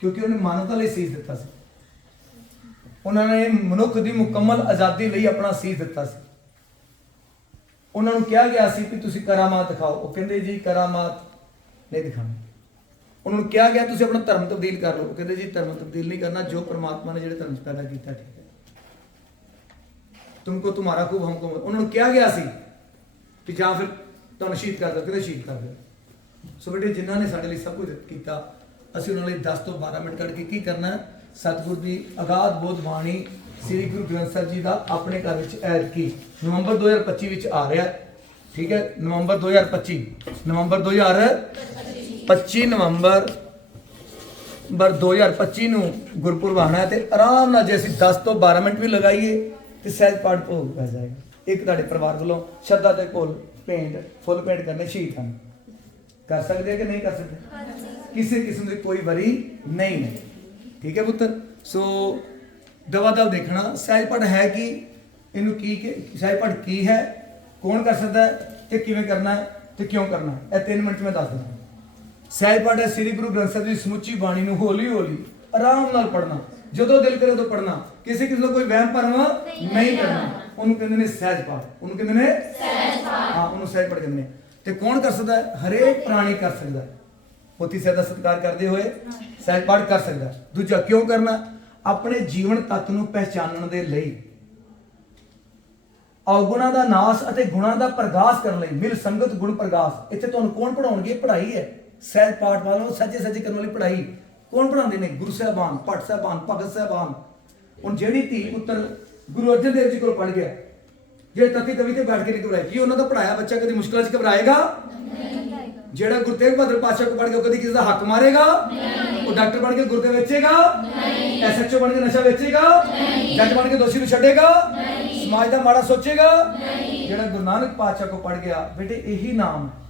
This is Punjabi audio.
ਕਿਉਂਕਿ ਉਹਨੇ ਮਾਨਵਤਾ ਲਈ ਸੀਸ ਦਿੱਤਾ ਸੀ। ਉਹਨਾਂ ਨੇ ਮਨੁੱਖ ਦੀ ਮੁਕੰਮਲ ਆਜ਼ਾਦੀ ਲਈ ਆਪਣਾ ਸੀਸ ਦਿੱਤਾ ਸੀ। ਉਹਨਾਂ ਨੂੰ ਕਿਹਾ ਗਿਆ ਸੀ ਕਿ ਤੁਸੀਂ ਕਰਾਮਾਤ ਦਿਖਾਓ। ਉਹ ਕਹਿੰਦੇ ਜੀ, ਕਰਾਮਾਤ ਨਹੀਂ ਦਿਖਾਣੀ ਉਹਨਾਂ ਨੂੰ ਕਿਹਾ ਗਿਆ, ਤੁਸੀਂ ਆਪਣਾ ਧਰਮ ਤਬਦੀਲ ਕਰ ਲਓ। ਉਹ ਕਹਿੰਦੇ ਜੀ, ਧਰਮ ਤਬਦੀਲ ਨਹੀਂ ਕਰਨਾ। ਜੋ ਪ੍ਰਮਾਤਮਾ ਨੇ ਜਿਹੜੇ ਧਰਮ 'ਚ ਪੈਦਾ ਕੀਤਾ, ਠੀਕ ਹੈ। ਤੁਮਕੋ ਤੁਹਾਡਾ ਖੂਬ, ਹਮਕੋ ਉਹਨਾਂ ਨੂੰ ਕਿਹਾ ਗਿਆ ਸੀ ਕਿ ਜਾਂ ਫਿਰ ਤੁਹਾਨੂੰ ਸ਼ਹੀਦ ਕਰ ਦਿਓ। ਕਹਿੰਦੇ ਸ਼ਹੀਦ ਕਰ ਦਿਓ। ਸੋ ਬੇਟੇ, ਜਿਨ੍ਹਾਂ ਨੇ ਸਾਡੇ ਲਈ ਸਭ ਕੁਝ ਕੀਤਾ ਅਸੀਂ ਉਹਨਾਂ ਲਈ 10 ਤੋਂ 12 ਮਿੰਟ ਕੱਢ ਕੇ ਕੀ ਕਰਨਾ ਹੈ? ਸਤਿਗੁਰ ਦੀ ਅਗਾਧ ਬੋਧ ਬਾਣੀ ਸ੍ਰੀ ਗੁਰੂ ਗ੍ਰੰਥ ਸਾਹਿਬ ਜੀ ਦਾ ਆਪਣੇ ਘਰ ਵਿੱਚ ਐਡ ਕੀ ਨਵੰਬਰ 2025 ਵਿੱਚ ਆ ਰਿਹਾ ਠੀਕ ਹੈ? ਨਵੰਬਰ 2025 ਨਵੰਬਰ 2025 ਨਵੰਬਰ ਨਵੰਬਰ 2025 ਨੂੰ ਗੁਰਪੁਰਬ ਆਉਣਾ ਹੈ ਤੇ ਆਰਾਮ ਨਾਲ ਜੇ ਅਸੀਂ 10 ਤੋਂ 12 ਮਿੰਟ ਵੀ ਲਗਾਈਏ ਤੇ ਸਹਿਜ ਪਾਠ ਭੋਗ ਪੈ ਜਾਏਗਾ। ਇੱਕ ਤੁਹਾਡੇ ਪਰਿਵਾਰ ਵੱਲੋਂ ਸ਼ਰਧਾ ਦੇ ਕੋਲ ਪੇਂਟ ਫੁੱਲ ਪੇਂਟ ਕਰਨੇ ਸ਼ਹੀਦ ਹਨ। ਕਰ ਸਕਦੇ ਕਿ ਨਹੀਂ ਕਰ ਸਕਦੇ? ਕਿਸੇ ਕਿਸਮ ਦੀ ਕੋਈ ਵਰੀ ਨਹੀਂ ਹੈ। ਠੀਕ ਹੈ ਪੁੱਤਰ? ਸੋ ਦਵਾ ਦਵ ਦੇਖਣਾ ਸਹਿਜ ਪਾਠ ਹੈ ਕੀ? ਇਹਨੂੰ ਕੀ ਕਿ ਸਹਿਜ ਪਾਠ ਕੀ ਹੈ? ਕੌਣ ਕਰ ਸਕਦਾ ਹੈ ਤੇ ਕਿਵੇਂ ਕਰਨਾ ਹੈ ਤੇ ਕਿਉਂ ਕਰਨਾ ਇਹ 3 ਮਿੰਟ ਮੈਂ ਦੱਸ ਦਿੰਦਾ। ਸਹਿਜ ਪਾਠ ਹੈ ਸ੍ਰੀ ਗੁਰੂ ਗ੍ਰੰਥ ਸਾਹਿਬ ਦੀ ਸਮੁੱਚੀ ਬਾਣੀ ਨੂੰ ਹੌਲੀ ਹੌਲੀ ਆਰਾਮ ਨਾਲ ਪੜਨਾ ਜਦੋਂ ਦਿਲ ਕਰੇ ਉਦੋਂ ਪੜਨਾ ਕਿਸੇ ਕਿਸੇ ਦਾ ਕੋਈ ਵਹਿਮ ਭਰਮ ਨਹੀਂ ਕਰਨਾ। ਉਹਨੂੰ ਕਹਿੰਦੇ ਨੇ ਸਹਿਜ ਪਾਠ। ਉਹਨੂੰ ਕਹਿੰਦੇ ਨੇ ਸਹਿਜ ਪਾਠ। ਹਾਂ ਉਹਨੂੰ ਸਹਿਜ ਪਾਠ ਕਹਿੰਦੇ ਨੇ। ਤੇ ਕੌਣ ਕਰ ਸਕਦਾ ਹੈ? ਹਰੇਕ ਪ੍ਰਾਣੀ ਕਰ ਸਕਦਾ ਹੈ। ਪੋਤੀ ਸਾਹਿਬ ਦਾ ਸਤਿਕਾਰ ਕਰਦੇ ਹੋਏ ਸਹਿਜ ਪਾਠ ਕਰ ਸਕਦਾ। ਦੂਜਾ, ਕਿਉਂ ਕਰਨਾ? ਆਪਣੇ ਜੀਵਨ ਤੱਤ ਨੂੰ ਪਹਿਚਾਨਣ ਦੇ ਲਈ। ਔਗੁਣਾਂ ਦਾ ਨਾਸ ਅਤੇ ਗੁਣਾਂ ਦਾ ਪ੍ਰਗਾਸ ਕਰਨ ਲਈ ਮਿਲ ਸੰਗਤ ਗੁਣ ਪ੍ਰਗਾਸ। ਇੱਥੇ ਤੁਹਾਨੂੰ ਕੌਣ ਪੜਾਉਣਗੇ ਪੜ੍ਹਾਈ ਹੈ। ਸਹਿਜ ਪਾਠ ਵਾਲੋਂ ਸੱਜੇ ਸੱਜੇ ਕਰਨ ਵਾਲੀ ਪੜ੍ਹਾਈ। ਕੌਣ ਪੜਾਉਂਦੇ ਨੇ? ਗੁਰੂ ਸਾਹਿਬਾਨ, ਭੱਟ ਸਾਹਿਬਾਨ, ਭਗਤ ਸਾਹਿਬਾਨ। ਹੁਣ ਜਿਹੜੀ ਧੀ ਪੁੱਤਰ ਗੁਰੂ ਅਰਜਨ ਦੇਵ ਜੀ ਕੋਲ ਪੜ ਗਿਆ, ਜਿਹੜੇ ਤਤੀ ਤਵੀ ਤੇ ਬੈਠ ਕੇ ਨਹੀਂ ਘਬਰਾਏ, ਕੀ ਉਹਨਾਂ ਦਾ ਪੜਾਇਆ ਬੱਚਾ ਕਦੀ ਮੁਸ਼ਕਲਾਂ 'ਚ ਘਬਰਾਏਗਾ? ਜਿਹੜਾ ਗੁਰੂ ਤੇਗ ਬਹਾਦਰ ਪਾਤਸ਼ਾਹ ਕੋ ਪੜ ਕੇ ਕਦੀ ਕਿਸੇ ਦਾ ਹੱਕ ਮਾਰੇਗਾ? ਉਹ ਡਾਕਟਰ ਬਣ ਕੇ ਗੁਰਦੇ ਵੇਚੇਗਾ? ਐਸਐਚਓ ਬਣ ਕੇ ਨਸ਼ਾ ਵੇਚੇਗਾ? ਜੱਜ ਬਣ ਕੇ ਦੋਸ਼ੀ ਨੂੰ ਛੱਡੇਗਾ? ਸਮਾਜ ਦਾ ਮਾੜਾ ਸੋਚੇਗਾ? ਜਿਹੜਾ ਗੁਰੂ ਨਾਨਕ ਪਾਤਸ਼ਾਹ ਕੋ ਪੜ ਗਿਆ ਬੇਟੇ ਇਹੀ ਨਾਮ ਹੈ।